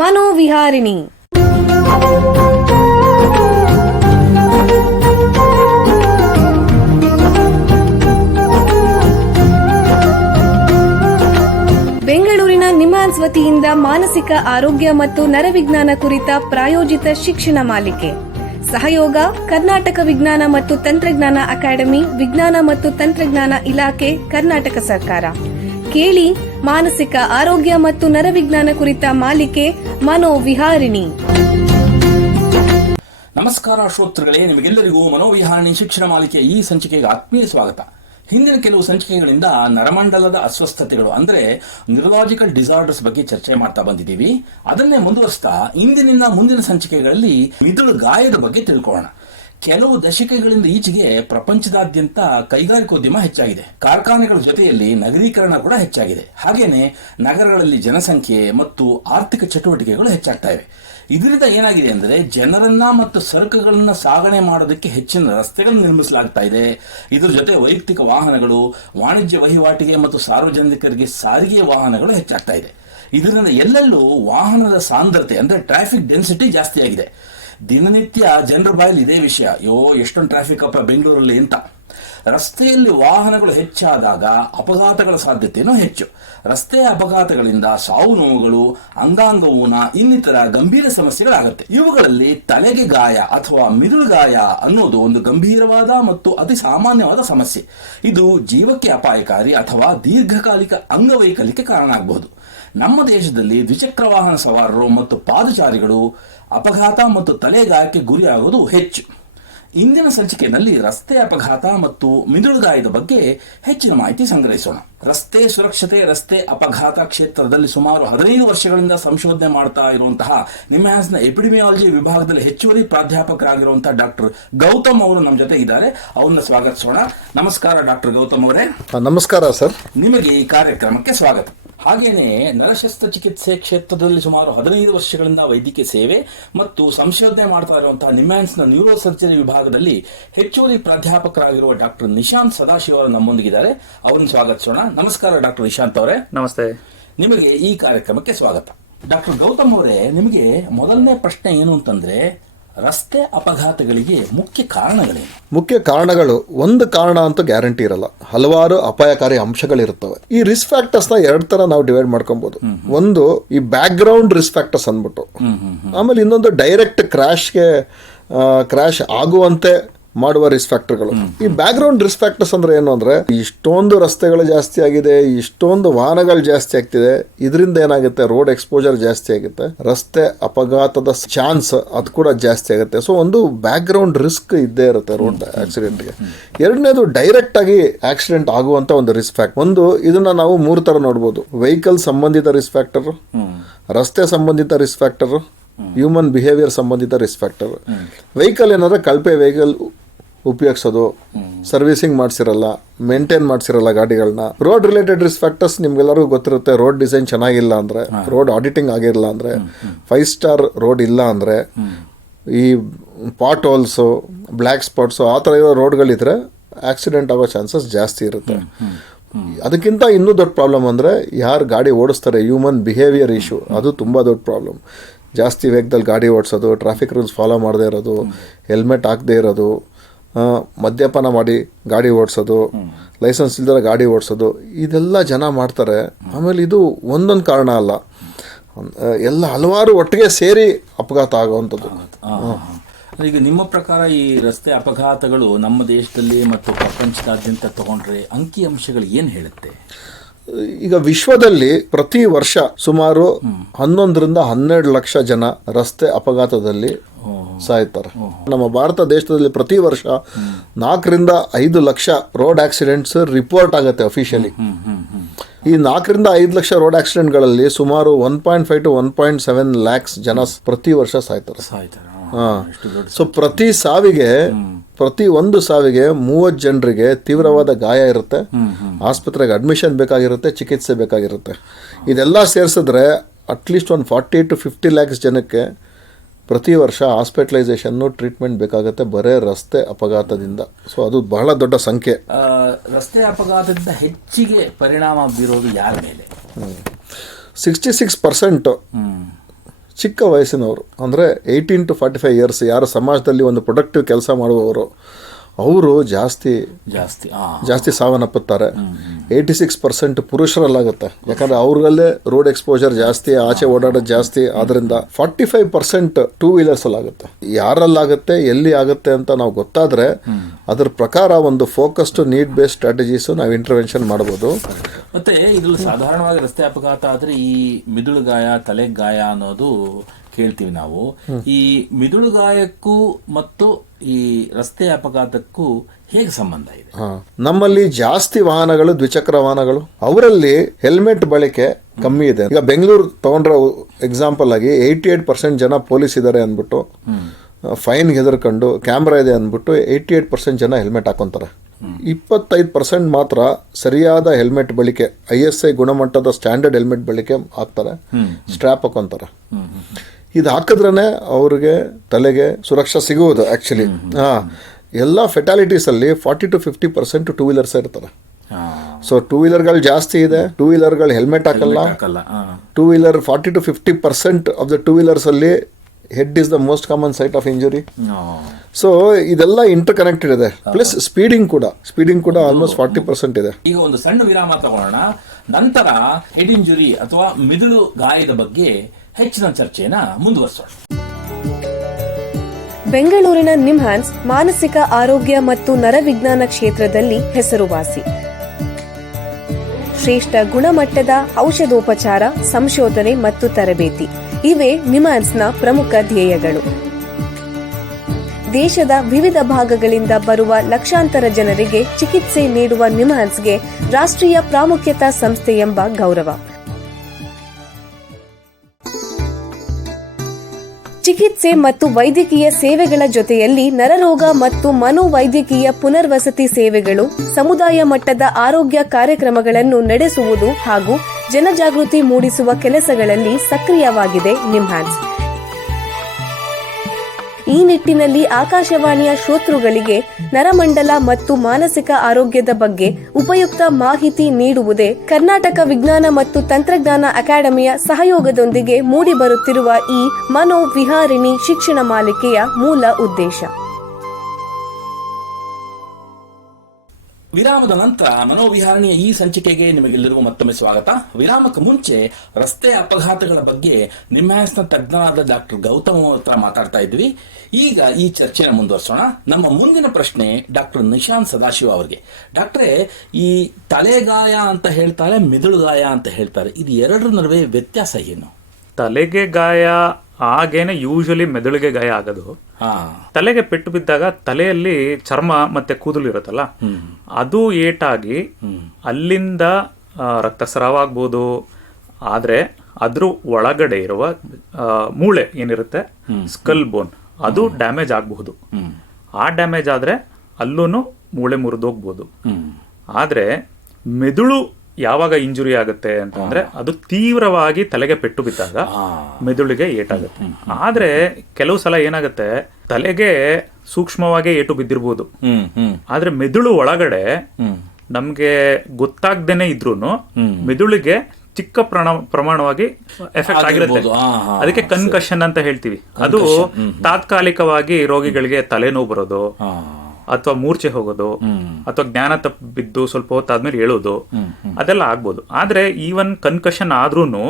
ಮನೋವಿಹಾರಿಣಿ. ಬೆಂಗಳೂರಿನ ನಿಮ್ಹಾನ್ಸ್ ವತಿಯಿಂದ ಮಾನಸಿಕ ಆರೋಗ್ಯ ಮತ್ತು ನರವಿಜ್ಞಾನ ಕುರಿತ ಪ್ರಾಯೋಜಿತ ಶಿಕ್ಷಣ ಮಾಲಿಕೆ. ಸಹಯೋಗ ಕರ್ನಾಟಕ ವಿಜ್ಞಾನ ಮತ್ತು ತಂತ್ರಜ್ಞಾನ ಅಕಾಡೆಮಿ, ವಿಜ್ಞಾನ ಮತ್ತು ತಂತ್ರಜ್ಞಾನ ಇಲಾಖೆ, ಕರ್ನಾಟಕ ಸರ್ಕಾರ. ಕೇಳಿ ಮಾನಸಿಕ ಆರೋಗ್ಯ ಮತ್ತು ನರವಿಜ್ಞಾನ ಕುರಿತ ಮಾಲಿಕೆ ಮನೋವಿಹಾರಿಣಿ. ನಮಸ್ಕಾರ ಶ್ರೋತೃಗಳೇ, ನಿಮಗೆಲ್ಲರಿಗೂ ಮನೋವಿಹಾರಿಣಿ ಶಿಕ್ಷಣ ಮಾಲಿಕೆಯ ಈ ಸಂಚಿಕೆಗೆ ಆತ್ಮೀಯ ಸ್ವಾಗತ. ಹಿಂದಿನ ಕೆಲವು ಸಂಚಿಕೆಗಳಿಂದ ನರಮಂಡಲದ ಅಸ್ವಸ್ಥತೆಗಳು ಅಂದರೆ ನ್ಯೂರಲಾಜಿಕಲ್ ಡಿಸಾರ್ಡರ್ಸ್ ಬಗ್ಗೆ ಚರ್ಚೆ ಮಾಡ್ತಾ ಬಂದಿದ್ದೀವಿ. ಅದನ್ನೇ ಮುಂದುವರಿಸ್ತಾ ಇಂದಿನಿಂದ ಮುಂದಿನ ಸಂಚಿಕೆಗಳಲ್ಲಿ ಮಿದುಳು ಗಾಯದ ಬಗ್ಗೆ ತಿಳ್ಕೊಳ್ಳೋಣ. ಕೆಲವು ದಶಕಗಳಿಂದ ಈಚೆಗೆ ಪ್ರಪಂಚದಾದ್ಯಂತ ಕೈಗಾರಿಕೋದ್ಯಮ ಹೆಚ್ಚಾಗಿದೆ. ಕಾರ್ಖಾನೆಗಳ ಜೊತೆಯಲ್ಲಿ ನಗರೀಕರಣ ಕೂಡ ಹೆಚ್ಚಾಗಿದೆ. ಹಾಗೇನೆ ನಗರಗಳಲ್ಲಿ ಜನಸಂಖ್ಯೆ ಮತ್ತು ಆರ್ಥಿಕ ಚಟುವಟಿಕೆಗಳು ಹೆಚ್ಚಾಗ್ತಾ ಇವೆ. ಇದರಿಂದ ಏನಾಗಿದೆ ಅಂದರೆ ಜನರನ್ನ ಮತ್ತು ಸರಕುಗಳನ್ನ ಸಾಗಣೆ ಮಾಡೋದಕ್ಕೆ ಹೆಚ್ಚಿನ ರಸ್ತೆಗಳನ್ನು ನಿರ್ಮಿಸಲಾಗ್ತಾ ಇದೆ. ಇದರ ಜೊತೆ ವೈಯಕ್ತಿಕ ವಾಹನಗಳು, ವಾಣಿಜ್ಯ ವಹಿವಾಟಿಗೆ ಮತ್ತು ಸಾರ್ವಜನಿಕರಿಗೆ ಸಾರಿಗೆ ವಾಹನಗಳು ಹೆಚ್ಚಾಗ್ತಾ ಇದೆ. ಇದರಿಂದ ಎಲ್ಲೆಲ್ಲೂ ವಾಹನದ ಸಾಂದ್ರತೆ ಅಂದರೆ ಟ್ರಾಫಿಕ್ ಡೆನ್ಸಿಟಿ ಜಾಸ್ತಿ ಆಗಿದೆ. ದಿನನಿತ್ಯ ಜನರ ಬಾಯಲ್ಲಿ ಇದೇ ವಿಷಯ, ಎಷ್ಟೊಂದು ಟ್ರಾಫಿಕ್ ಅಪ್ಪ ಬೆಂಗಳೂರಲ್ಲಿ ಅಂತ. ರಸ್ತೆಯಲ್ಲಿ ವಾಹನಗಳು ಹೆಚ್ಚಾದಾಗ ಅಪಘಾತಗಳ ಸಾಧ್ಯತೆಯೂ ಹೆಚ್ಚು. ರಸ್ತೆ ಅಪಘಾತಗಳಿಂದ ಸಾವು ನೋವುಗಳು, ಅಂಗಾಂಗ ಊನ, ಇನ್ನಿತರ ಗಂಭೀರ ಸಮಸ್ಯೆಗಳಾಗುತ್ತೆ. ಇವುಗಳಲ್ಲಿ ತಲೆಗೆ ಗಾಯ ಅಥವಾ ಮಿದುಳು ಗಾಯ ಅನ್ನೋದು ಒಂದು ಗಂಭೀರವಾದ ಮತ್ತು ಅತಿ ಸಾಮಾನ್ಯವಾದ ಸಮಸ್ಯೆ. ಇದು ಜೀವಕ್ಕೆ ಅಪಾಯಕಾರಿ ಅಥವಾ ದೀರ್ಘಕಾಲಿಕ ಅಂಗವೈಕಲ್ಯಕ್ಕೆ ಕಾರಣ ಆಗಬಹುದು. ನಮ್ಮ ದೇಶದಲ್ಲಿ ದ್ವಿಚಕ್ರ ವಾಹನ ಸವಾರರು ಮತ್ತು ಪಾದಚಾರಿಗಳು ಅಪಘಾತ ಮತ್ತು ತಲೆಗಾಯಕ್ಕೆ ಗುರಿಯಾಗುವುದು ಹೆಚ್ಚು. ಇಂದಿನ ಸಂಚಿಕೆಯಲ್ಲಿ ರಸ್ತೆ ಅಪಘಾತ ಮತ್ತು ಮಿದುಳುಗಾಯದ ಬಗ್ಗೆ ಹೆಚ್ಚಿನ ಮಾಹಿತಿ ಸಂಗ್ರಹಿಸೋಣ. ರಸ್ತೆ ಸುರಕ್ಷತೆ, ರಸ್ತೆ ಅಪಘಾತ ಕ್ಷೇತ್ರದಲ್ಲಿ ಸುಮಾರು 15 ವರ್ಷಗಳಿಂದ ಸಂಶೋಧನೆ ಮಾಡ್ತಾ ಇರುವಂತಹ ನಿಮ್ಹಾನ್ಸ್ನ ಎಪಿಡೆಮಿಯಾಲಜಿ ವಿಭಾಗದಲ್ಲಿ ಹೆಚ್ಚುವರಿ ಪ್ರಾಧ್ಯಾಪಕರಾಗಿರುವಂತಹ ಡಾಕ್ಟರ್ ಗೌತಮ್ ಅವರು ನಮ್ಮ ಜೊತೆ ಇದ್ದಾರೆ. ಅವ್ರನ್ನ ಸ್ವಾಗತಿಸೋಣ. ನಮಸ್ಕಾರ ಡಾಕ್ಟರ್ ಗೌತಮ್ ಅವರೇ. ನಮಸ್ಕಾರ ಸರ್. ನಿಮಗೆ ಈ ಕಾರ್ಯಕ್ರಮಕ್ಕೆ ಸ್ವಾಗತ. ಹಾಗೇನೆ ನರಶಸ್ತ್ರ ಚಿಕಿತ್ಸೆ ಕ್ಷೇತ್ರದಲ್ಲಿ ಸುಮಾರು 15 ವರ್ಷಗಳಿಂದ ವೈದ್ಯಕೀಯ ಸೇವೆ ಮತ್ತು ಸಂಶೋಧನೆ ಮಾಡ್ತಾ ಇರುವಂತಹ ನಿಮ್ಹಾನ್ಸ್ನ ನ್ಯೂರೋ ಸರ್ಜರಿ ವಿಭಾಗದಲ್ಲಿ ಹೆಚ್ಚುವರಿ ಪ್ರಾಧ್ಯಾಪಕರಾಗಿರುವ ಡಾಕ್ಟರ್ ನಿಶಾಂತ್ ಸದಾಶಿವ ಅವರು ನಮ್ಮೊಂದಿಗಿದ್ದಾರೆ. ಅವರನ್ನು ಸ್ವಾಗತಿಸೋಣ. ನಮಸ್ಕಾರ ಡಾಕ್ಟರ್ ನಿಶಾಂತ್ ಅವರೇ. ನಮಸ್ತೆ. ನಿಮಗೆ ಈ ಕಾರ್ಯಕ್ರಮಕ್ಕೆ ಸ್ವಾಗತ. ಡಾಕ್ಟರ್ ಗೌತಮ್ ಅವರೇ, ನಿಮಗೆ ಮೊದಲನೇ ಪ್ರಶ್ನೆ ಏನು ಅಂತಂದ್ರೆ, ರಸ್ತೆ ಅಪಘಾತಗಳಿಗೆ ಮುಖ್ಯ ಕಾರಣಗಳೇನು? ಮುಖ್ಯ ಕಾರಣಗಳು, ಒಂದು ಕಾರಣ ಅಂತೂ ಗ್ಯಾರಂಟಿ ಇರಲ್ಲ, ಹಲವಾರು ಅಪಾಯಕಾರಿ ಅಂಶಗಳಿರ್ತವೆ. ಈ ರಿಸ್ಕ್ ಫ್ಯಾಕ್ಟರ್ಸ್ ನ 2 ತರ ನಾವು ಡಿವೈಡ್ ಮಾಡ್ಕೊಬಹುದು. ಒಂದು ಈ ಬ್ಯಾಕ್ ಗ್ರೌಂಡ್ ರಿಸ್ಕ್ ಫ್ಯಾಕ್ಟರ್ಸ್ ಅಂದ್ಬಿಟ್ಟು, ಆಮೇಲೆ ಇನ್ನೊಂದು ಡೈರೆಕ್ಟ್ ಕ್ರಾಶ್ ಆಗುವಂತೆ ಮಾಡುವ ರಿಸ್ಕ್ ಫ್ಯಾಕ್ಟರ್ಗಳು. ಈ ಬ್ಯಾಕ್ ಗ್ರೌಂಡ್ ರಿಸ್ಕ್ ಫ್ಯಾಕ್ಟರ್ಸ್ ಅಂದ್ರೆ ಏನು ಅಂದ್ರೆ, ಇಷ್ಟೊಂದು ರಸ್ತೆಗಳು ಜಾಸ್ತಿ ಆಗಿದೆ, ಇಷ್ಟೊಂದು ವಾಹನಗಳು ಜಾಸ್ತಿ ಆಗ್ತಿದೆ, ಇದರಿಂದ ಏನಾಗುತ್ತೆ, ರೋಡ್ ಎಕ್ಸ್ಪೋಜರ್ ಜಾಸ್ತಿ ಆಗುತ್ತೆ, ರಸ್ತೆ ಅಪಘಾತದ ಚಾನ್ಸ್ ಅದು ಕೂಡ ಜಾಸ್ತಿ ಆಗುತ್ತೆ. ಸೊ ಒಂದು ಬ್ಯಾಕ್ ಗ್ರೌಂಡ್ ರಿಸ್ಕ್ ಇದ್ದೇ ಇರುತ್ತೆ ರೋಡ್ ಆಕ್ಸಿಡೆಂಟ್ಗೆ. ಎರಡನೇದು ಡೈರೆಕ್ಟ್ ಆಗಿ ಆಕ್ಸಿಡೆಂಟ್ ಆಗುವಂತ ಒಂದು ರಿಸ್ಕ್ ಫ್ಯಾಕ್ಟರ್. ಒಂದು ಇದನ್ನ ನಾವು 3 ತರ ನೋಡ್ಬೋದು. ವೆಹಿಕಲ್ ಸಂಬಂಧಿತ ರಿಸ್ಕ್ ಫ್ಯಾಕ್ಟರ್, ರಸ್ತೆ ಸಂಬಂಧಿತ ರಿಸ್ಕ್ ಫ್ಯಾಕ್ಟರ್, ಹ್ಯೂಮನ್ ಬಿಹೇವಿಯರ್ ಸಂಬಂಧಿತ ರಿಸ್ಕ್ ಫ್ಯಾಕ್ಟರ್. ವೆಹಿಕಲ್ ಏನಾದ್ರೆ ಕಳಪೆ ವೆಹಿಕಲ್ ಉಪಯೋಗಿಸೋದು, ಸರ್ವಿಸಿಂಗ್ ಮಾಡಿಸಿರಲ್ಲ, ಮೇಂಟೈನ್ ಮಾಡಿಸಿರಲ್ಲ ಗಾಡಿಗಳನ್ನ. ರೋಡ್ ರಿಲೇಟೆಡ್ ರಿಸ್ಕ್ ಫ್ಯಾಕ್ಟರ್ಸ್ ನಿಮ್ಗೆಲ್ಲರಿಗೂ ಗೊತ್ತಿರುತ್ತೆ. ರೋಡ್ ಡಿಸೈನ್ ಚೆನ್ನಾಗಿಲ್ಲ ಅಂದರೆ, ರೋಡ್ ಆಡಿಟಿಂಗ್ ಆಗಿರಲ್ಲ ಅಂದರೆ, 5 ಸ್ಟಾರ್ ರೋಡ್ ಇಲ್ಲ ಅಂದರೆ, ಈ ಪಾಟ್ ಹೋಲ್ಸು, ಬ್ಲ್ಯಾಕ್ ಸ್ಪಾಟ್ಸು, ಆ ಥರ ಇರೋ ರೋಡ್ಗಳಿದ್ರೆ ಆಕ್ಸಿಡೆಂಟ್ ಆಗೋ ಚಾನ್ಸಸ್ ಜಾಸ್ತಿ ಇರುತ್ತೆ. ಅದಕ್ಕಿಂತ ಇನ್ನೂ ದೊಡ್ಡ ಪ್ರಾಬ್ಲಮ್ ಅಂದರೆ ಯಾರು ಗಾಡಿ ಓಡಿಸ್ತಾರೆ, ಹ್ಯೂಮನ್ ಬಿಹೇವಿಯರ್ ಇಶ್ಯೂ, ಅದು ತುಂಬ ದೊಡ್ಡ ಪ್ರಾಬ್ಲಮ್. ಜಾಸ್ತಿ ವೇಗದಲ್ಲಿ ಗಾಡಿ ಓಡಿಸೋದು, ಟ್ರಾಫಿಕ್ ರೂಲ್ಸ್ ಫಾಲೋ ಮಾಡದೇ ಇರೋದು, ಹೆಲ್ಮೆಟ್ ಹಾಕದೇ ಇರೋದು, ಮದ್ಯಪಾನ ಮಾಡಿ ಗಾಡಿ ಓಡಿಸೋದು, ಲೈಸೆನ್ಸ್ ಇಲ್ದರೆ ಗಾಡಿ ಓಡಿಸೋದು, ಇದೆಲ್ಲ ಜನ ಮಾಡ್ತಾರೆ. ಆಮೇಲೆ ಇದು ಒಂದೊಂದು ಕಾರಣ ಅಲ್ಲ, ಎಲ್ಲ ಹಲವಾರು ಒಟ್ಟಿಗೆ ಸೇರಿ ಅಪಘಾತ ಆಗುವಂಥದ್ದು. ಈಗ ನಿಮ್ಮ ಪ್ರಕಾರ ಈ ರಸ್ತೆ ಅಪಘಾತಗಳು ನಮ್ಮ ದೇಶದಲ್ಲಿ ಮತ್ತು ಪ್ರಪಂಚದಾದ್ಯಂತ ತಗೊಂಡ್ರೆ ಅಂಕಿಅಂಶಗಳು ಏನು ಹೇಳುತ್ತೆ? ಈಗ ವಿಶ್ವದಲ್ಲಿ ಪ್ರತಿ ವರ್ಷ ಸುಮಾರು 11-12 ಲಕ್ಷ ಜನ ರಸ್ತೆ ಅಪಘಾತದಲ್ಲಿ ಸಾಯ್ತಾರೆ. ನಮ್ಮ ಭಾರತ ದೇಶದಲ್ಲಿ ಪ್ರತಿ ವರ್ಷ 4-5 ಲಕ್ಷ ರೋಡ್ ಆಕ್ಸಿಡೆಂಟ್ಸ್ ರಿಪೋರ್ಟ್ ಆಗುತ್ತೆ ಅಫಿಷಿಯಲಿ. ಈ 4-5 ಲಕ್ಷ ರೋಡ್ ಆಕ್ಸಿಡೆಂಟ್ಗಳಲ್ಲಿ ಸುಮಾರು 1.5 to 1.7 ಲ್ಯಾಕ್ಸ್ ಜನ ಪ್ರತಿ ವರ್ಷ ಸಾಯ್ತಾರೆ. ಸೊ ಪ್ರತಿ ಒಂದು ಸಾವಿಗೆ 30 ಜನರಿಗೆ ತೀವ್ರವಾದ ಗಾಯ ಇರುತ್ತೆ, ಆಸ್ಪತ್ರೆಗೆ ಅಡ್ಮಿಷನ್ ಬೇಕಾಗಿರುತ್ತೆ, ಚಿಕಿತ್ಸೆ ಬೇಕಾಗಿರುತ್ತೆ. ಇದೆಲ್ಲ ಸೇರಿಸಿದ್ರೆ ಅಟ್ಲೀಸ್ಟ್ ಒಂದು 40 to 50 ಲ್ಯಾಕ್ಸ್ ಜನಕ್ಕೆ ಪ್ರತಿ ವರ್ಷ ಹಾಸ್ಪಿಟಲೈಸೇಷನ್ನು ಟ್ರೀಟ್ಮೆಂಟ್ ಬೇಕಾಗುತ್ತೆ ಬರೇ ರಸ್ತೆ ಅಪಘಾತದಿಂದ. ಸೊ ಅದು ಬಹಳ ದೊಡ್ಡ ಸಂಖ್ಯೆ. ರಸ್ತೆ ಅಪಘಾತದಿಂದ ಹೆಚ್ಚಿಗೆ ಪರಿಣಾಮ ಬೀರೋದು ಯಾರ ಮೇಲೆ? 66% ಚಿಕ್ಕ ವಯಸ್ಸಿನವರು ಅಂದರೆ 18 to 45 ಇಯರ್ಸ್ ಯಾರು ಸಮಾಜದಲ್ಲಿ ಒಂದು ಪ್ರೊಡಕ್ಟಿವ್ ಕೆಲಸ ಮಾಡುವವರು ಅವರು ಜಾಸ್ತಿ ಸಾವನ್ನಪ್ಪುತ್ತಾರೆ. 86% ಪುರುಷರಲ್ಲಾಗುತ್ತೆ, ಯಾಕಂದರೆ ಅವ್ರಲ್ಲೇ ರೋಡ್ ಎಕ್ಸ್ಪೋಜರ್ ಜಾಸ್ತಿ, ಆಚೆ ಓಡಾಡೋದು ಜಾಸ್ತಿ. ಆದ್ದರಿಂದ 45% ಟೂ ವೀಲರ್ಸಲ್ಲಾಗುತ್ತೆ. ಯಾರಲ್ಲಾಗುತ್ತೆ, ಎಲ್ಲಿ ಆಗುತ್ತೆ ಅಂತ ನಾವು ಗೊತ್ತಾದರೆ ಅದ್ರ ಪ್ರಕಾರ ಒಂದು ಫೋಕಸ್ಡ್ ನೀಡ್ ಬೇಸ್ಡ್ ಸ್ಟ್ರಾಟಜೀಸು ನಾವು ಇಂಟರ್ವೆನ್ಷನ್ ಮಾಡ್ಬೋದು. ಮತ್ತೆ ಇದ್ರಲ್ಲಿ ಸಾಧಾರಣವಾಗಿ ರಸ್ತೆ ಅಪಘಾತ ಆದರೆ ಈ ಮಿದುಳು ಗಾಯ, ತಲೆ ಗಾಯ ಅನ್ನೋದು ಕೇಳ್ತೀವಿ ನಾವು. ಈ ಮಿದುಳು ಗಾಯಕ್ಕೂ ಮತ್ತು ಈ ರಸ್ತೆ ಅಪಘಾತಕ್ಕೂ ಹೇಗೆ ಸಂಬಂಧ ಇದೆ? ನಮ್ಮಲ್ಲಿ ಜಾಸ್ತಿ ವಾಹನಗಳು ದ್ವಿಚಕ್ರ ವಾಹನಗಳು, ಅವರಲ್ಲಿ ಹೆಲ್ಮೆಟ್ ಬಳಕೆ ಕಮ್ಮಿ ಇದೆ. ಈಗ ಬೆಂಗಳೂರು ತಗೊಂಡ್ರೆ ಎಕ್ಸಾಂಪಲ್ ಆಗಿ 88% ಜನ ಪೊಲೀಸ್ ಇದ್ದಾರೆ ಅಂದ್ಬಿಟ್ಟು ಫೈನ್ ಹೆದರ್ಕೊಂಡು ಕ್ಯಾಮ್ರಾ ಇದೆ ಅಂದ್ಬಿಟ್ಟು 88% ಜನ ಹೆಲ್ಮೆಟ್ ಹಾಕೊಂತಾರೆ. 25% ಮಾತ್ರ ಸರಿಯಾದ ಹೆಲ್ಮೆಟ್ ಬಳಕೆ, ISI ಗುಣಮಟ್ಟದ ಸ್ಟ್ಯಾಂಡರ್ಡ್ ಹೆಲ್ಮೆಟ್ ಬಳಕೆ ಹಾಕ್ತಾರೆ, ಸ್ಟ್ರ್ಯಾಪ್ ಹಾಕೊಂತಾರೆ. ಇದು ಹಾಕಿದ್ರೇ ಅವ್ರಿಗೆ ತಲೆಗೆ ಸುರಕ್ಷಾ ಸಿಗುವುದು. ಆ್ಯಕ್ಚುಲಿ ಎಲ್ಲ ಫೆಟಾಲಿಟೀಸಲ್ಲಿ 40 to 50% ಟೂ ವೀಲರ್ಸ್ ಇರ್ತಾರೆ. ಸೊ ಟೂ ವೀಲರ್ಗಳು ಜಾಸ್ತಿ ಇದೆ, ಟೂ ವೀಲರ್ಗಳು ಹೆಲ್ಮೆಟ್ ಹಾಕಲ್ಲ. Two wheeler 40 to 50% of the two ವೀಲರ್ಸಲ್ಲಿ head is the most common site of injury. So ಇದೆಲ್ಲ ಇಂಟರ್ ಕನೆಕ್ಟೆಡ್ ಇದೆ. ಪ್ಲಸ್ ಸ್ಪೀಡಿಂಗ್ ಕೂಡ ಆಲ್ಮೋಸ್ಟ್ 40% ಇದೆ. ಈಗ ಒಂದು ಸಣ್ಣ ವಿರಾಮ ತಗೊಳ್ಳೋಣ, ನಂತರ ಹೆಡ್ ಇಂಜುರಿ ಅಥವಾ ಮಿದುಳು ಗಾಯದ ಬಗ್ಗೆ ಹೆಚ್ಚಿನ ಚರ್ಚೆನ ಮುಂದುವರಿಸೋಣ. ಬೆಂಗಳೂರಿನ ನಿಮ್ಹಾನ್ಸ್ ಮಾನಸಿಕ ಆರೋಗ್ಯ ಮತ್ತು ನರವಿಜ್ಞಾನ ಕ್ಷೇತ್ರದಲ್ಲಿ ಹೆಸರುವಾಸಿ. ಶ್ರೇಷ್ಠ ಗುಣಮಟ್ಟದ ಔಷಧೋಪಚಾರ, ಸಂಶೋಧನೆ ಮತ್ತು ತರಬೇತಿ ಇವೇ ನಿಮ್ಹಾನ್ಸ್ನ ಪ್ರಮುಖ ಧ್ಯೇಯಗಳು. ದೇಶದ ವಿವಿಧ ಭಾಗಗಳಿಂದ ಬರುವ ಲಕ್ಷಾಂತರ ಜನರಿಗೆ ಚಿಕಿತ್ಸೆ ನೀಡುವ ನಿಮ್ಹಾನ್ಸ್ಗೆ ರಾಷ್ಟ್ರೀಯ ಪ್ರಾಮುಖ್ಯತಾ ಸಂಸ್ಥೆ ಎಂಬ ಗೌರವ. ಚಿಕಿತ್ಸೆ ಮತ್ತು ವೈದ್ಯಕೀಯ ಸೇವೆಗಳ ಜೊತೆಯಲ್ಲಿ ನರರೋಗ ಮತ್ತು ಮನೋವೈದ್ಯಕೀಯ ಪುನರ್ವಸತಿ ಸೇವೆಗಳು, ಸಮುದಾಯ ಮಟ್ಟದ ಆರೋಗ್ಯ ಕಾರ್ಯಕ್ರಮಗಳನ್ನು ನಡೆಸುವುದು ಹಾಗೂ ಜನಜಾಗೃತಿ ಮೂಡಿಸುವ ಕೆಲಸಗಳಲ್ಲಿ ಸಕ್ರಿಯವಾಗಿದೆ ನಿಮ್ಹಾನ್ಸ್. ಈ ನಿಟ್ಟಿನಲ್ಲಿ ಆಕಾಶವಾಣಿಯ ಶ್ರೋತೃಗಳಿಗೆ ನರಮಂಡಲ ಮತ್ತು ಮಾನಸಿಕ ಆರೋಗ್ಯದ ಬಗ್ಗೆ ಉಪಯುಕ್ತ ಮಾಹಿತಿ ನೀಡುವುದೇ ಕರ್ನಾಟಕ ವಿಜ್ಞಾನ ಮತ್ತು ತಂತ್ರಜ್ಞಾನ ಅಕಾಡೆಮಿಯ ಸಹಯೋಗದೊಂದಿಗೆ ಮೂಡಿಬರುತ್ತಿರುವ ಈ ಮನೋವಿಹಾರಿಣಿ ಶಿಕ್ಷಣ ಮಾಲಿಕೆಯ ಮೂಲ ಉದ್ದೇಶ. ವಿರಾಮದ ನಂತರ ಮನೋವಿಹಾರಣಿಯ ಈ ಸಂಚಿಕೆಗೆ ನಿಮಗೆಲ್ಲರಿಗೂ ಮತ್ತೊಮ್ಮೆ ಸ್ವಾಗತ. ವಿರಾಮಕ್ಕೆ ಮುಂಚೆ ರಸ್ತೆ ಅಪಘಾತಗಳ ಬಗ್ಗೆ ನಿಮ್ಹಾನ್ಸ್ನ ತಜ್ಞರಾದ ಡಾಕ್ಟರ್ ಗೌತಮ್ ಹತ್ರ ಮಾತಾಡ್ತಾ ಇದ್ವಿ. ಈಗ ಈ ಚರ್ಚೆನ ಮುಂದುವರಿಸೋಣ. ನಮ್ಮ ಮುಂದಿನ ಪ್ರಶ್ನೆ ಡಾಕ್ಟರ್ ನಿಶಾಂತ್ ಸದಾಶಿವ ಅವರಿಗೆ. ಡಾಕ್ಟ್ರೇ, ಈ ತಲೆಗಾಯ ಅಂತ ಹೇಳ್ತಾರೆ, ಮಿದುಳು ಗಾಯ ಅಂತ ಹೇಳ್ತಾರೆ, ಇದು ಎರಡರ ನಡುವೆ ವ್ಯತ್ಯಾಸ ಏನು? ತಲೆಗೆ ಗಾಯ ಆಗೇನೆ ಯೂಶಲಿ ಮೆದುಳಿಗೆ ಗಾಯ ಆಗೋದು. ತಲೆಗೆ ಪೆಟ್ಟು ಬಿದ್ದಾಗ ತಲೆಯಲ್ಲಿ ಚರ್ಮ ಮತ್ತೆ ಕೂದಲು ಇರುತ್ತಲ್ಲ, ಅದು ಏಟಾಗಿ ಅಲ್ಲಿಂದ ರಕ್ತಸ್ರಾವ ಆಗ್ಬೋದು. ಆದರೆ ಅದ್ರ ಒಳಗಡೆ ಇರುವ ಮೂಳೆ ಏನಿರುತ್ತೆ, ಸ್ಕಲ್ ಬೋನ್, ಅದು ಡ್ಯಾಮೇಜ್ ಆಗಬಹುದು. ಆ ಡ್ಯಾಮೇಜ್ ಆದರೆ ಅಲ್ಲೂ ಮೂಳೆ ಮುರಿದೋಗ್ಬೋದು. ಆದರೆ ಮೆದುಳು ಯಾವಾಗ ಇಂಜುರಿ ಆಗುತ್ತೆ ಅಂತಂದ್ರೆ ಅದು ತೀವ್ರವಾಗಿ ತಲೆಗೆ ಪೆಟ್ಟು ಬಿದ್ದಾಗ ಮೆದುಳಿಗೆ ಏಟಾಗುತ್ತೆ. ಆದ್ರೆ ಕೆಲವು ಸಲ ಏನಾಗುತ್ತೆ, ತಲೆಗೆ ಸೂಕ್ಷ್ಮವಾಗಿ ಏಟು ಬಿದ್ದಿರ್ಬೋದು, ಆದ್ರೆ ಮೆದುಳು ಒಳಗಡೆ ನಮ್ಗೆ ಗೊತ್ತಾಗ್ದೇನೆ ಇದ್ರೂನು ಮೆದುಳಿಗೆ ಚಿಕ್ಕ ಪ್ರಮಾಣವಾಗಿ ಎಫೆಕ್ಟ್ ಆಗಿರುತ್ತೆ. ಅದಕ್ಕೆ ಕನ್ಕಷನ್ ಅಂತ ಹೇಳ್ತೀವಿ. ಅದು ತಾತ್ಕಾಲಿಕವಾಗಿ ರೋಗಿಗಳಿಗೆ ತಲೆನೋವು ಬರೋದು, ಅಥವಾ ಮೂರ್ಛೆ ಹೋಗೋದು, ಅಥವಾ ಜ್ಞಾನ ತಪ್ಪಿದ್ದು ಸ್ವಲ್ಪ ಹೊತ್ತಾದ್ಮೇಲೆ ಹೇಳೋದು, ಅದೆಲ್ಲ ಆಗ್ಬೋದು. ಆದ್ರೆ ಈವನ್ ಕನ್ಕಷನ್ ಆದ್ರೂನು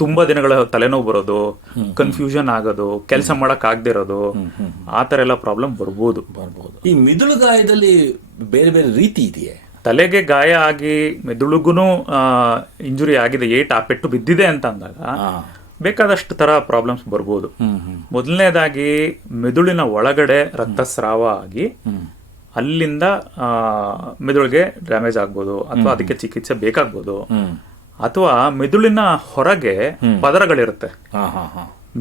ತುಂಬಾ ದಿನಗಳ ತಲೆನೋವು ಬರೋದು, ಕನ್ಫ್ಯೂಷನ್ ಆಗೋದು, ಕೆಲಸ ಮಾಡಕ್ ಆಗದೆ ಇರೋದು, ಆತರ ಎಲ್ಲ ಪ್ರಾಬ್ಲಮ್ ಬರ್ಬೋದು. ಈ ಮಿದುಳು ಗಾಯದಲ್ಲಿ ಬೇರೆ ಬೇರೆ ರೀತಿ ಇದೆಯೇ? ತಲೆಗೆ ಗಾಯ ಆಗಿ ಮೆದುಳುಗುನು ಇಂಜುರಿ ಆಗಿದೆ, ಪೆಟ್ಟು ಬಿದ್ದಿದೆ ಅಂತ ಅಂದಾಗ ಬೇಕಾದಷ್ಟು ತರ ಪ್ರಾಬ್ಲಮ್ಸ್ ಬರ್ಬೋದು. ಮೊದಲನೇದಾಗಿ ಮೆದುಳಿನ ಒಳಗಡೆ ರಕ್ತಸ್ರಾವ ಆಗಿ ಅಲ್ಲಿಂದ ಮೆದುಳಿಗೆ ಡ್ಯಾಮೇಜ್ ಆಗ್ಬೋದು, ಅಥವಾ ಅದಕ್ಕೆ ಚಿಕಿತ್ಸೆ ಬೇಕಾಗ್ಬೋದು. ಅಥವಾ ಮೆದುಳಿನ ಹೊರಗೆ ಪದರಗಳಿರುತ್ತೆ,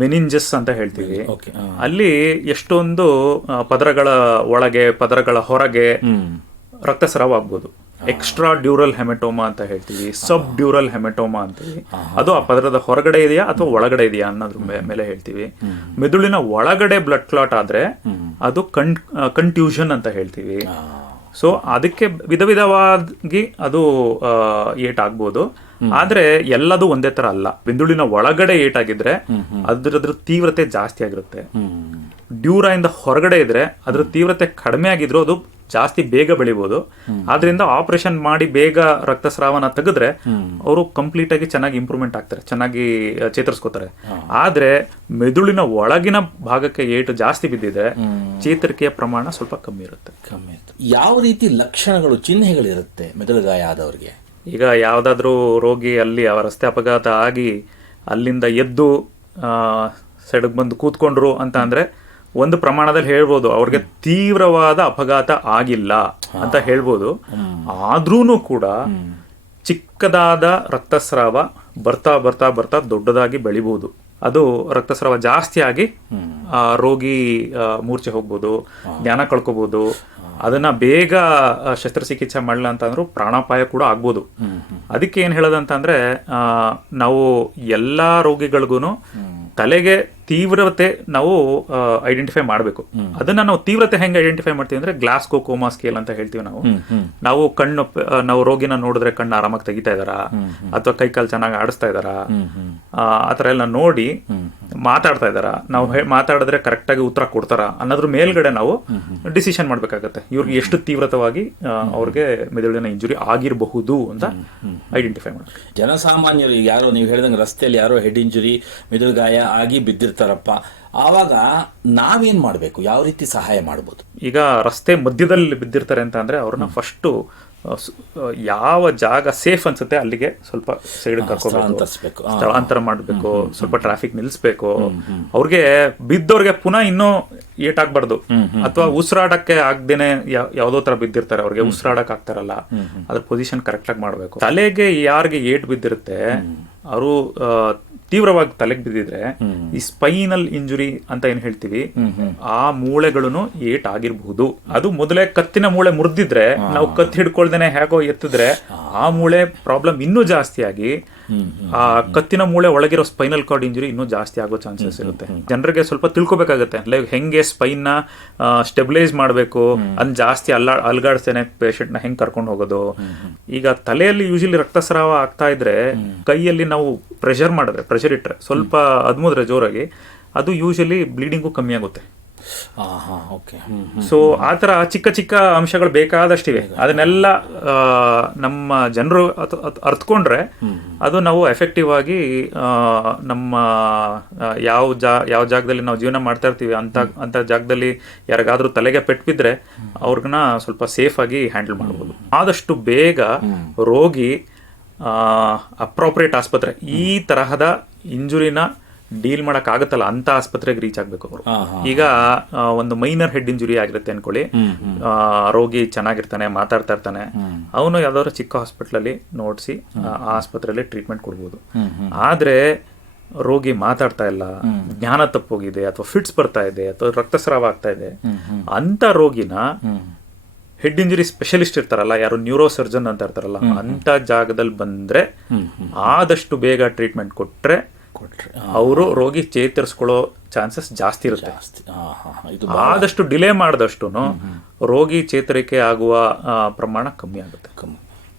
ಮೆನಿಂಜಸ್ ಅಂತ ಹೇಳ್ತೀವಿ. ಅಲ್ಲಿ ಎಷ್ಟೊಂದು ಪದರಗಳ ಒಳಗೆ, ಪದರಗಳ ಹೊರಗೆ ರಕ್ತಸ್ರಾವ ಆಗ್ಬೋದು. ಎಕ್ಸ್ಟ್ರಾ ಡ್ಯೂರಲ್ ಹೆಮೆಟೋಮಾ ಅಂತ ಹೇಳ್ತೀವಿ, ಸಬ್ ಡ್ಯೂರಲ್ ಹೆಮೆಟೋಮಾ ಅಂತೀವಿ. ಅದು ಆ ಪದರದ ಹೊರಗಡೆ ಇದೆಯಾ ಅಥವಾ ಒಳಗಡೆ ಇದೆಯಾ ಅನ್ನೋದ್ರ ಮೇಲೆ ಹೇಳ್ತೀವಿ. ಮೆದುಳಿನ ಒಳಗಡೆ ಬ್ಲಡ್ ಕ್ಲಾಟ್ ಆದ್ರೆ ಅದು ಕಂಟ್ಯೂಷನ್ ಅಂತ ಹೇಳ್ತೀವಿ. ಸೊ ಅದಕ್ಕೆ ವಿಧ ವಿಧವಾಗಿ ಅದು ಏಟಾಗ್ಬೋದು. ಆದ್ರೆ ಎಲ್ಲದೂ ಒಂದೇ ತರ ಅಲ್ಲ. ಮೆದುಳಿನ ಒಳಗಡೆ ಏಟಾಗಿದ್ರೆ ಅದ್ರ ತೀವ್ರತೆ ಜಾಸ್ತಿ ಆಗಿರುತ್ತೆ. ಡ್ಯೂರಾ ಇಂದ ಹೊರಗಡೆ ಇದ್ರೆ ಅದ್ರ ತೀವ್ರತೆ ಕಡಿಮೆ ಆಗಿದ್ರು ಅದು ಜಾಸ್ತಿ ಬೇಗ ಬೆಳಿಬಹುದು. ಆದ್ರಿಂದ ಆಪರೇಷನ್ ಮಾಡಿ ಬೇಗ ರಕ್ತಸ್ರಾವನ ತೆಗೆದ್ರೆ ಅವರು ಕಂಪ್ಲೀಟ್ ಆಗಿ ಚೆನ್ನಾಗಿ ಇಂಪ್ರೂವ್ಮೆಂಟ್ ಆಗ್ತಾರೆ, ಚೆನ್ನಾಗಿ ಚೇತರಿಸ್ಕೋತಾರೆ. ಆದ್ರೆ ಮೆದುಳಿನ ಒಳಗಿನ ಭಾಗಕ್ಕೆ ಏಟು ಜಾಸ್ತಿ ಬಿದ್ದಿದ್ರೆ ಚೇತರಿಕೆಯ ಪ್ರಮಾಣ ಸ್ವಲ್ಪ ಕಮ್ಮಿ ಇರುತ್ತೆ. ಯಾವ ರೀತಿ ಲಕ್ಷಣಗಳು, ಚಿಹ್ನೆಗಳಿರುತ್ತೆ ಮೆದುಳು ಗಾಯ ಆದವರಿಗೆ? ಈಗ ಯಾವ್ದಾದ್ರು ರೋಗಿ ಅಲ್ಲಿ ರಸ್ತೆ ಅಪಘಾತ ಆಗಿ ಅಲ್ಲಿಂದ ಎದ್ದು ಸೈಡ್ಗೆ ಬಂದು ಕೂತ್ಕೊಂಡ್ರು ಅಂತ ಅಂದ್ರೆ ಒಂದು ಪ್ರಮಾಣದಲ್ಲಿ ಹೇಳ್ಬೋದು ಅವ್ರಿಗೆ ತೀವ್ರವಾದ ಅಪಘಾತ ಆಗಿಲ್ಲ ಅಂತ ಹೇಳ್ಬೋದು. ಆದ್ರೂ ಕೂಡ ಚಿಕ್ಕದಾದ ರಕ್ತಸ್ರಾವ ಬರ್ತಾ ಬರ್ತಾ ಬರ್ತಾ ದೊಡ್ಡದಾಗಿ ಬೆಳಿಬಹುದು. ಅದು ರಕ್ತಸ್ರಾವ ಜಾಸ್ತಿ ಆಗಿ ರೋಗಿ ಮೂರ್ಛೆ ಹೋಗ್ಬೋದು, ಜ್ಞಾನ ಕಳ್ಕೋಬಹುದು. ಅದನ್ನ ಬೇಗ ಶಸ್ತ್ರಚಿಕಿತ್ಸೆ ಮಾಡಲ್ಲ ಅಂತಂದ್ರೂ ಪ್ರಾಣಾಪಾಯ ಕೂಡ ಆಗ್ಬೋದು. ಅದಕ್ಕೆ ಏನ್ ಹೇಳೋದಂತಂದ್ರೆ ನಾವು ಎಲ್ಲಾ ರೋಗಿಗಳಿಗೂ ತಲೆಗೆ ತೀವ್ರತೆ ನಾವು ಐಡೆಂಟಿಫೈ ಮಾಡಬೇಕು. ಅದನ್ನ ನಾವು ತೀವ್ರತೆ ಹೆಂಗೆ ಐಡೆಂಟಿಫೈ ಮಾಡ್ತೀವಿ ಅಂದ್ರೆ ಗ್ಲಾಸ್ಗೋ ಕೋಮಾ ಸ್ಕೇಲ್ ಅಂತ ಹೇಳ್ತೀವಿ ನಾವು ಕಣ್ಣು ನಾವು ರೋಗಿನ ನೋಡಿದ್ರೆ ಕಣ್ಣು ಆರಾಮಾಗಿ ತೆಗಿತಾ ಇದಾರಾ ಅಥವಾ ಕೈ ಕಾಲು ಚೆನ್ನಾಗಿ ಆಡಿಸ್ತಾ ಇದಾರಾ ಆತರ ಎಲ್ಲ ನೋಡಿ ಮಾತಾಡ್ತಾ ಇದಾರಾ, ನಾವು ಮಾತಾಡಿದ್ರೆ ಕರೆಕ್ಟ್ ಆಗಿ ಉತ್ತರ ಕೊಡ್ತಾರ ಅನ್ನೋದ್ರ ಮೇಲ್ಗಡೆ ನಾವು ಡಿಸಿಷನ್ ಮಾಡ್ಬೇಕಾಗತ್ತೆ ಇವ್ರಿಗೆ ಎಷ್ಟು ತೀವ್ರತವಾಗಿ ಅವ್ರಿಗೆ ಮೆದುಳಿನ ಇಂಜುರಿ ಆಗಿರಬಹುದು ಅಂತ ಐಡೆಂಟಿಫೈ ಮಾಡಿ. ಜನಸಾಮಾನ್ಯರು ಯಾರೋ ನೀವು ಹೇಳಿದಂಗೆ ರಸ್ತೆಯಲ್ಲಿ ಯಾರೋ ಹೆಡ್ ಇಂಜುರಿ ಮೆದುಳು ಗಾಯ ಆಗಿ ಬಿದ್ದಿರ್ತಾರಪ್ಪ, ಆವಾಗ ನಾವೇನ್ ಮಾಡ್ಬೇಕು, ಯಾವ ರೀತಿ ಸಹಾಯ ಮಾಡ್ಬೋದು? ಈಗ ರಸ್ತೆ ಮಧ್ಯದಲ್ಲಿ ಬಿದ್ದಿರ್ತಾರೆ ಅಂತ ಅಂದ್ರೆ ಅವ್ರನ್ನ ಫಸ್ಟ್ ಯಾವ ಜಾಗ ಸೇಫ್ ಅನ್ಸುತ್ತೆ ಅಲ್ಲಿಗೆ ಸ್ವಲ್ಪ ಸೈಡ್ ಕರ್ಕೋಬೇಕು, ಸ್ಥಳಾಂತರ ಮಾಡಬೇಕು, ಸ್ವಲ್ಪ ಟ್ರಾಫಿಕ್ ನಿಲ್ಲಿಸ್ಬೇಕು. ಅವ್ರಿಗೆ ಬಿದ್ದವ್ರಿಗೆ ಪುನಃ ಇನ್ನೂ ಏಟಾಗ್ಬಾರ್ದು ಅಥವಾ ಉಸಿರಾಟಕ್ಕೆ ಆಗ್ದೇನೆ ಯಾವ್ದೋ ತರ ಬಿದ್ದಿರ್ತಾರೆ, ಅವ್ರಿಗೆ ಉಸಿರಾಡಕ್ ಆಗ್ತಾರಲ್ಲ, ಅದ್ರ ಪೊಸಿಷನ್ ಕರೆಕ್ಟ್ ಆಗಿ ಮಾಡ್ಬೇಕು. ತಲೆಗೆ ಯಾರಿಗೆ ಏಟ್ ಬಿದ್ದಿರುತ್ತೆ ಅವರು ತೀವ್ರವಾಗಿ ತಲೆಗೆ ಬಿದ್ದಿದ್ರೆ ಈ ಸ್ಪೈನಲ್ ಇಂಜುರಿ ಅಂತ ಏನ್ ಹೇಳ್ತೀವಿ ಆ ಮೂಳೆಗಳನ್ನು ಏಟ್ ಆಗಿರಬಹುದು. ಅದು ಮೊದಲೇ ಕತ್ತಿನ ಮೂಳೆ ಮುರಿದಿದ್ರೆ ನಾವು ಕತ್ತಿ ಹಿಡ್ಕೊಳ್ದೇನೆ ಹೇಗೋ ಎತ್ತಿದ್ರೆ ಆ ಮೂಳೆ ಪ್ರಾಬ್ಲಮ್ ಇನ್ನೂ ಜಾಸ್ತಿ ಆಗಿ ಆ ಕತ್ತಿನ ಮೂಳೆ ಒಳಗಿರೋ ಸ್ಪೈನಲ್ ಕಾರ್ಡ್ ಇಂಜುರಿ ಇನ್ನೂ ಜಾಸ್ತಿ ಆಗೋ ಚಾನ್ಸಸ್ ಇರುತ್ತೆ. ಜನರಿಗೆ ಸ್ವಲ್ಪ ತಿಳ್ಕೊಬೇಕಾಗತ್ತೆ ಲೈಕ್ ಹೆಂಗೆ ಸ್ಪೈನ್ ನ ಸ್ಟೆಬಿಲೈಸ್ ಮಾಡಬೇಕು, ಅದ್ ಜಾಸ್ತಿ ಅಲ್ಗಾಡ್ಸೇನೆ ಪೇಷಂಟ್ ನ ಹೆಂಗ್ ಕರ್ಕೊಂಡು ಹೋಗೋದು. ಈಗ ತಲೆಯಲ್ಲಿ ಯೂಶಲಿ ರಕ್ತಸ್ರಾವ ಆಗ್ತಾ ಇದ್ರೆ ಕೈಯಲ್ಲಿ ನಾವು ಪ್ರೆಷರ್ ಇಟ್ರೆ ಸ್ವಲ್ಪ ಅದ್ಮುದ್ರೆ ಜೋರಾಗಿ ಅದು ಯೂಶಲಿ ಬ್ಲೀಡಿಂಗು ಕಮ್ಮಿ ಆಗುತ್ತೆ. ಸೊ ಆತರ ಚಿಕ್ಕ ಚಿಕ್ಕ ಅಂಶಗಳು ಬೇಕಾದಷ್ಟಿವೆ. ಅದನ್ನೆಲ್ಲ ನಮ್ಮ ಜನರು ಅರ್ಥಕೊಂಡ್ರೆ ಅದು ನಾವು ಎಫೆಕ್ಟಿವ್ ಆಗಿ ನಮ್ಮ ಯಾವ ಜಾಗದಲ್ಲಿ ನಾವು ಜೀವನ ಮಾಡ್ತಾ ಇರ್ತೀವಿ ಅಂತ ಜಾಗದಲ್ಲಿ ಯಾರಿಗಾದ್ರೂ ತಲೆಗೆ ಪೆಟ್ಟು ಬಿದ್ರೆ ಅವ್ರನ್ನ ಸ್ವಲ್ಪ ಸೇಫ್ ಆಗಿ ಹ್ಯಾಂಡಲ್ ಮಾಡ್ಬೋದು. ಆದಷ್ಟು ಬೇಗ ರೋಗಿ ಅಪ್ರೋಪ್ರಿಯೇಟ್ ಆಸ್ಪತ್ರೆ, ಈ ತರಹದ ಇಂಜುರಿನ ಡೀಲ್ ಮಾಡಕ್ ಆಗತ್ತಲ್ಲ ಅಂತ ಆಸ್ಪತ್ರೆಗೆ ರೀಚ್ ಆಗ್ಬೇಕು ಅವರು. ಈಗ ಒಂದು ಮೈನರ್ ಹೆಡ್ ಇಂಜುರಿ ಆಗಿರುತ್ತೆ ಅನ್ಕೊಳ್ಳಿ, ರೋಗಿ ಚೆನ್ನಾಗಿರ್ತಾನೆ, ಮಾತಾಡ್ತಾ ಇರ್ತಾನೆ, ಅವನು ಯಾವ್ದಾದ್ರು ಚಿಕ್ಕ ಹಾಸ್ಪಿಟಲ್ ಅಲ್ಲಿ ನೋಡಿಸಿ ಆ ಆಸ್ಪತ್ರೆಯಲ್ಲಿ ಟ್ರೀಟ್ಮೆಂಟ್ ಕೊಡ್ಬೋದು. ಆದ್ರೆ ರೋಗಿ ಮಾತಾಡ್ತಾ ಇಲ್ಲ, ಜ್ಞಾನ ತಪ್ಪೋಗಿದೆ ಅಥವಾ ಫಿಟ್ಸ್ ಬರ್ತಾ ಇದೆ ಅಥವಾ ರಕ್ತಸ್ರಾವ ಆಗ್ತಾ ಇದೆ ಅಂತ ರೋಗಿನ ಹೆಡ್ ಇಂಜುರಿ ಸ್ಪೆಷಲಿಸ್ಟ್ ಇರ್ತಾರಲ್ಲ, ಯಾರು ನ್ಯೂರೋ ಸರ್ಜನ್ ಅಂತ ಇರ್ತಾರಲ್ಲ, ಅಂತ ಜಾಗದಲ್ಲಿ ಬಂದ್ರೆ ಆದಷ್ಟು ಬೇಗ ಟ್ರೀಟ್ಮೆಂಟ್ ಕೊಟ್ರೆ ಅವರು ರೋಗಿ ಚೇತರಿಸ್ಕೊಳ್ಳೋ ಚಾನ್ಸಸ್ ಜಾಸ್ತಿ ಇರುತ್ತೆ. ಆದಷ್ಟು ಡಿಲೇ ಮಾಡಿದಷ್ಟು ರೋಗಿ ಚೇತರಿಕೆ ಆಗುವ ಪ್ರಮಾಣ ಕಮ್ಮಿ ಆಗುತ್ತೆ.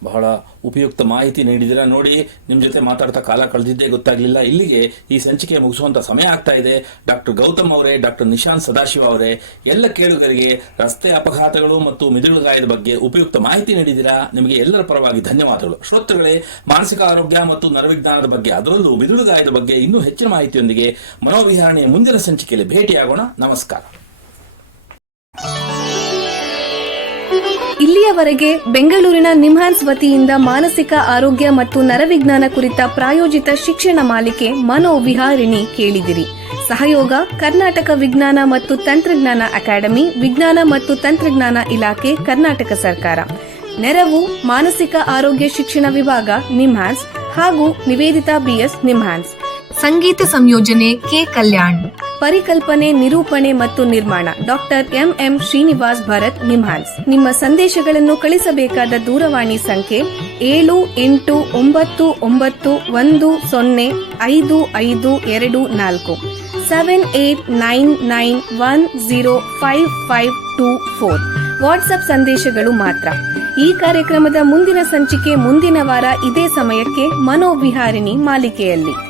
ಬಹಳ ಉಪಯುಕ್ತ ಮಾಹಿತಿ ನೀಡಿದಿರ. ನೋಡಿ, ನಿಮ್ಮ ಜೊತೆ ಮಾತಾಡ್ತಾ ಕಾಲ ಕಳೆದಿದ್ದೇ ಗೊತ್ತಾಗ್ಲಿಲ್ಲ. ಇಲ್ಲಿಗೆ ಈ ಸಂಚಿಕೆ ಮುಗಿಸುವಂತ ಸಮಯ ಆಗ್ತಾ ಇದೆ. ಡಾಕ್ಟರ್ ಗೌತಮ್ ಅವರೇ, ಡಾಕ್ಟರ್ ನಿಶಾಂತ್ ಸದಾಶಿವ ಅವರೇ, ಎಲ್ಲ ಕೇಳುಗರಿಗೆ ರಸ್ತೆ ಅಪಘಾತಗಳು ಮತ್ತು ಮೆದುಳು ಗಾಯದ ಬಗ್ಗೆ ಉಪಯುಕ್ತ ಮಾಹಿತಿ ನೀಡಿದಿರಾ. ನಿಮಗೆ ಎಲ್ಲರ ಪರವಾಗಿ ಧನ್ಯವಾದಗಳು. ಶ್ರೋತೃಗಳೇ, ಮಾನಸಿಕ ಆರೋಗ್ಯ ಮತ್ತು ನರವಿಜ್ಞಾನದ ಬಗ್ಗೆ, ಅದರಲ್ಲೂ ಮೆದುಳು ಗಾಯದ ಬಗ್ಗೆ ಇನ್ನೂ ಹೆಚ್ಚಿನ ಮಾಹಿತಿಯೊಂದಿಗೆ ಮನೋವಿಹಾರಣೆಯ ಮುಂದಿನ ಸಂಚಿಕೆಯಲ್ಲಿ ಭೇಟಿಯಾಗೋಣ. ನಮಸ್ಕಾರ. ಇಲ್ಲಿಯವರೆಗೆ ಬೆಂಗಳೂರಿನ ನಿಮ್ಹಾನ್ಸ್ ವತಿಯಿಂದ ಮಾನಸಿಕ ಆರೋಗ್ಯ ಮತ್ತು ನರವಿಜ್ಞಾನ ಕುರಿತ ಪ್ರಾಯೋಜಿತ ಶಿಕ್ಷಣ ಮಾಲಿಕೆ ಮನೋವಿಹಾರಿಣಿ ಕೇಳಿದಿರಿ. ಸಹಯೋಗ ಕರ್ನಾಟಕ ವಿಜ್ಞಾನ ಮತ್ತು ತಂತ್ರಜ್ಞಾನ ಅಕಾಡೆಮಿ, ವಿಜ್ಞಾನ ಮತ್ತು ತಂತ್ರಜ್ಞಾನ ಇಲಾಖೆ, ಕರ್ನಾಟಕ ಸರ್ಕಾರ. ನೆರವು ಮಾನಸಿಕ ಆರೋಗ್ಯ ಶಿಕ್ಷಣ ವಿಭಾಗ, ನಿಮ್ಹಾನ್ಸ್ ಹಾಗೂ ನಿವೇದಿತಾ ಬಿಎಸ್, ನಿಮ್ಹಾನ್ಸ್. ಸಂಗೀತ ಸಂಯೋಜನೆ ಕೆ ಕಲ್ಯಾಣ್. ಪರಿಕಲ್ಪನೆ, ನಿರೂಪಣೆ ಮತ್ತು ನಿರ್ಮಾಣ ಡಾಕ್ಟರ್ ಎಂಎಂ ಶ್ರೀನಿವಾಸ್ ಭರತ್, ನಿಮ್ಹಾನ್ಸ್. ನಿಮ್ಮ ಸಂದೇಶಗಳನ್ನು ಕಳಿಸಬೇಕಾದ ದೂರವಾಣಿ ಸಂಖ್ಯೆ 7891105524 7899105524. ವಾಟ್ಸ್ಆಪ್ ಸಂದೇಶಗಳು ಮಾತ್ರ. ಈ ಕಾರ್ಯಕ್ರಮದ ಮುಂದಿನ ಸಂಚಿಕೆ ಮುಂದಿನ ವಾರ ಇದೇ ಸಮಯಕ್ಕೆ ಮನೋವಿಹಾರಿಣಿ ಮಾಲಿಕೆಯಲ್ಲಿ.